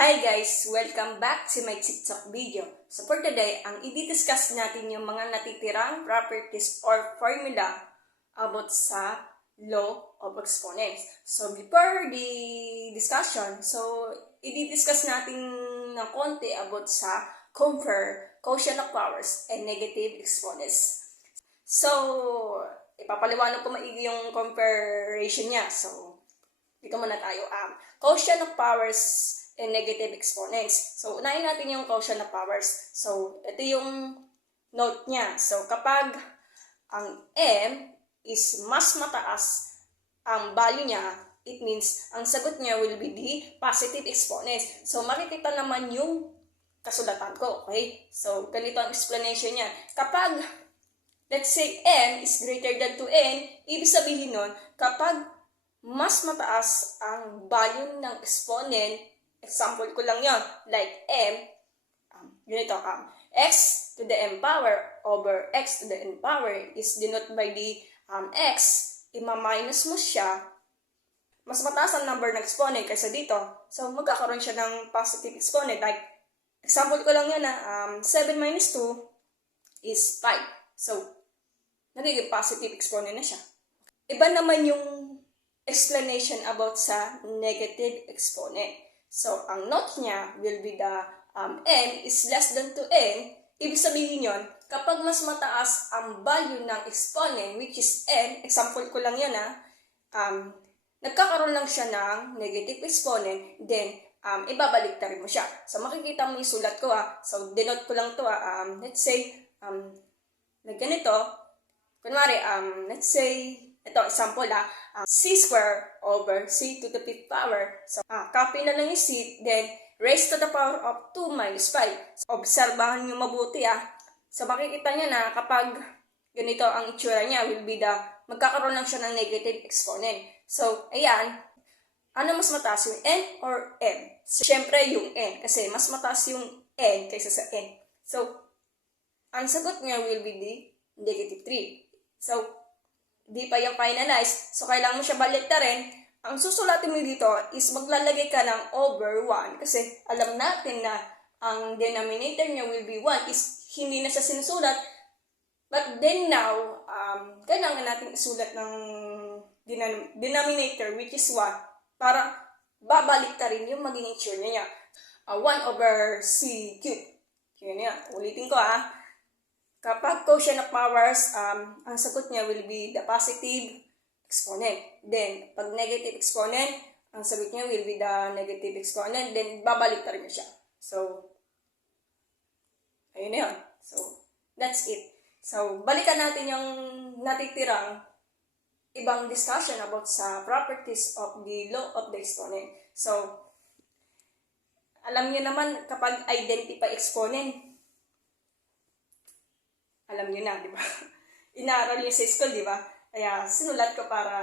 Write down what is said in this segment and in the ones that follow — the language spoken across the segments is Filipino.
Hi guys! Welcome back to my TikTok video. So for today, ang i-discuss natin yung mga natitirang properties or formula about sa law of exponents. So before the discussion, i-discuss natin ng konti about sa compare, quotient of powers, and negative exponents. So, ipapaliwanag ko maigi yung comparison niya. So, dito muna tayo. Quotient of powers and negative exponents. So, unahin natin yung quotient of powers. So, ito yung note niya. So, kapag ang m is mas mataas ang value niya, it means ang sagot niya will be the positive exponents. So, makikita naman yung kasulatan ko. Okay? So, ganito ang explanation niya. Kapag, let's say, n is greater than 2n, ibig sabihin nun, kapag mas mataas ang value ng exponent, example ko lang yon, like m, ganito, x to the m power over x to the n power is denoted by the x, ima-minus mo siya, mas mataas ang number ng exponent kaysa dito. So, magkakaroon siya ng positive exponent. Like, example ko lang yun na 7 minus 2 is 5. So, nagiging positive exponent na siya. Iba naman yung explanation about sa negative exponent. So, ang note niya will be the n is less than 2n. Ibig sabihin yon, kapag mas mataas ang value ng exponent, which is n, example ko lang yan nagkakaroon lang siya ng negative exponent, then ibabalik ta rin mo siya. So, makikita mo yung sulat ko So, denote ko lang to let's say, like ganito. Kunwari, let's say, ito, example c square over c to the 5th power. So, copy na lang yung c, then raised to the power of 2 minus 5. So, obserbahan nyo mabuti So, makikita nyo na kapag ganito ang itsura niya, will be magkakaroon lang siya ng negative exponent. So, ayan, ano mas mataas, yung n or m? So, syempre yung n, kasi mas mataas yung n kaysa sa n. So, ang sagot niya will be the negative 3. So, di pa yung finalize. So, kailangan mo siya baliktarin. Ang susulatin mo dito is maglalagay ka ng over 1 kasi alam natin na ang denominator niya will be 1 is hindi na siya sinusulat. But then now, kailangan natin isulat ng denominator which is 1 para babaliktarin yung magiging itsura niya. 1 over c cubed. Yun yan. Ulitin ko Kapag quotient of powers, ang sagot niya will be the positive exponent. Then, pag negative exponent, ang sagot niya will be the negative exponent. Then, babalik na rin siya. So, ayun na yun. So, that's it. So, balikan natin yung natitirang ibang discussion about sa properties of the law of the exponent. So, alam niyo naman kapag identify exponent, alam niyo na, di ba? Inaaral niyo sa school, di ba? Kaya sinulat ko para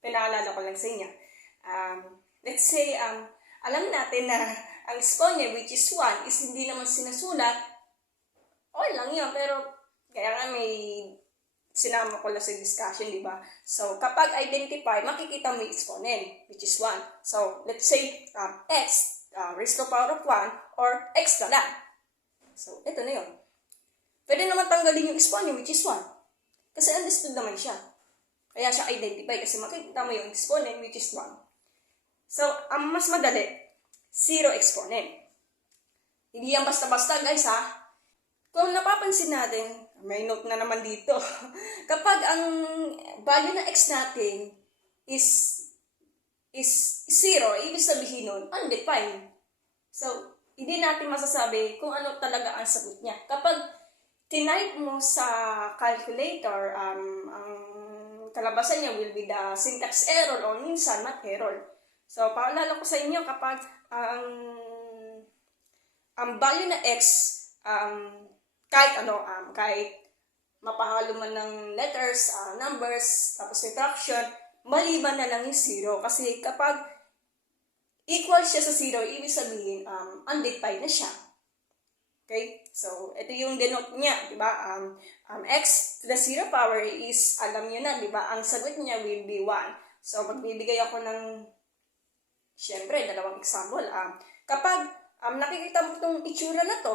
pinaalala ko lang sa inyo. Let's say, alam natin na ang exponent which is 1 is hindi naman sinusulat. Okay lang yun, pero kaya nga may sinama ko lang sa discussion, di ba? So, kapag identify, makikita mo yung exponent which is 1. So, let's say, x raised to the power of 1 or x na lang. So, ito na yun. Pwede naman tanggalin yung exponent which is 1. Kasi understood naman siya. Kaya siya identify kasi makikita mo yung exponent which is 1. So, ang mas madali, 0 exponent. Hindi yan basta-basta guys Kung napapansin natin, may note na naman dito. Kapag ang value ng x natin is 0, ibig sabihin nun, undefined. So, hindi natin masasabi kung ano talaga ang sagot niya. Kapag tinype mo sa calculator, ang kalabasan niya will be the syntax error o minsan math error. So, paalala ko sa inyo kapag ang value na x, kahit mapahalo man ng letters, numbers, tapos subtraction, maliban na lang yung 0. Kasi kapag equal siya sa 0, ibig sabihin, undefined na siya. Okay? So, ito yung denote niya, di ba? X to the 0 power is, alam niyo na, di ba? Ang sagot niya will be 1. So, magbibigay ako ng, syempre, dalawang example. Kapag nakikita mo itong itsura na to,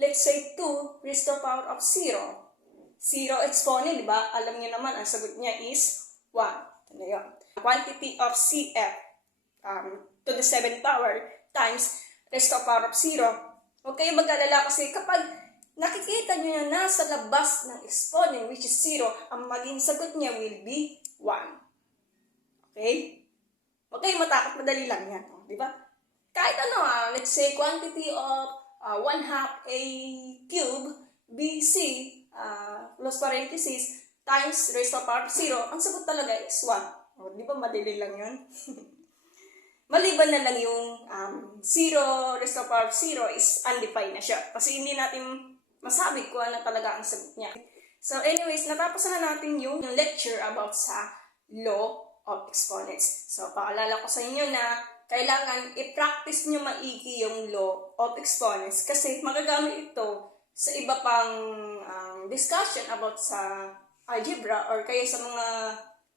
let's say 2 raised to the power of 0. 0 exponent, di ba? Alam niyo naman, ang sagot niya is 1. Ano yun? Quantity of CF to the 7th power times raised to the power of 0. Huwag kayong mag-alala kasi kapag nakikita niyo na nasa labas ng exponent, which is 0, ang maging sagot niya will be 1. Okay? Huwag kayong matakot, madali lang yan. Di ba? Kahit ano, let's say quantity of 1/2 a cube BC close parenthesis times raised to the power of 0, ang sagot talaga is 1. O, di ba madali lang yun? Maliban na lang yung 0 raised to the power of 0 is undefined na siya. Kasi hindi natin masabi kung ano talaga ang sagot niya. So anyways, natapos na natin yung lecture about sa law of exponents. So paalala ko sa inyo na kailangan i-practice nyo maigi yung law of exponents kasi magagamit ito sa iba pang discussion about sa algebra or kaya sa mga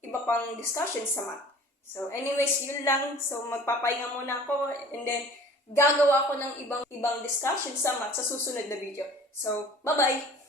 iba pang discussion sa math. So anyways, yun lang. So magpapahinga muna ako and then gagawa ko ng ibang discussion sa math sa susunod na video. So bye-bye!